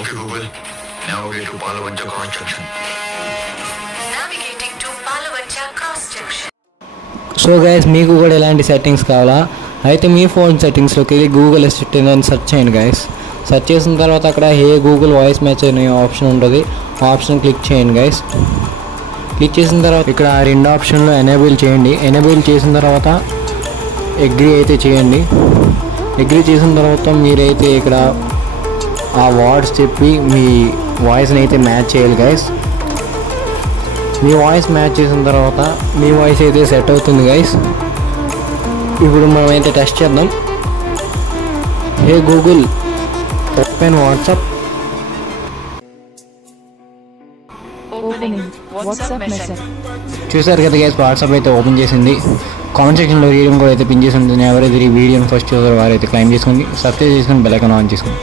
Okay Google, navigate to Palavanja Cross Junction. Navigating to Palavanja Cross Junction. So guys మీకు కూడా ఎలాంటి settings కావాలా అయితే మీ ఫోన్ సెట్టింగ్స్లోకి వెళ్ళి గూగుల్ అసిస్టెంట్ అని సెర్చ్ చేయండి గైస్. సెర్చ్ చేసిన తర్వాత అక్కడ హే గూగుల్ వాయిస్ మ్యాచ్ అనే ఆప్షన్ ఉంటుంది. ఆ ఆప్షన్ క్లిక్ చేయండి గైస్. క్లిక్ చేసిన తర్వాత ఇక్కడ రెండు ఆప్షన్లో ఎనేబుల్ చేయండి. ఎనేబుల్ చేసిన తర్వాత అగ్రీ అయితే చేయండి. అగ్రీ చేసిన తర్వాత మీరైతే ఇక్కడ ఆ వర్డ్స్ చెప్పి మీ వాయిస్ని అయితే మ్యాచ్ చేయాలి గైస్. మీ వాయిస్ మ్యాచ్ చేసిన తర్వాత మీ వాయిస్ అయితే సెట్ అవుతుంది గైస్. ఇప్పుడు మనమైతే టెస్ట్ చేద్దాం. హే గూగుల్ ఓపెన్ వాట్సాప్. చూసారు కదా గైస్, వాట్సాప్ అయితే ఓపెన్ చేసింది. కామెంట్ సెక్షన్లో రీడింగ్ కూడా అయితే పిన్ చేసి ఉంటుంది. ఎవరైతే ఈ వీడియోని ఫస్ట్ చూసారో వారైతే క్లైమ్ చేసుకోండి, సబ్స్క్రైబ్ చేసుకొని బెల్ ఐకాన్ ఆన్ చేసుకోండి.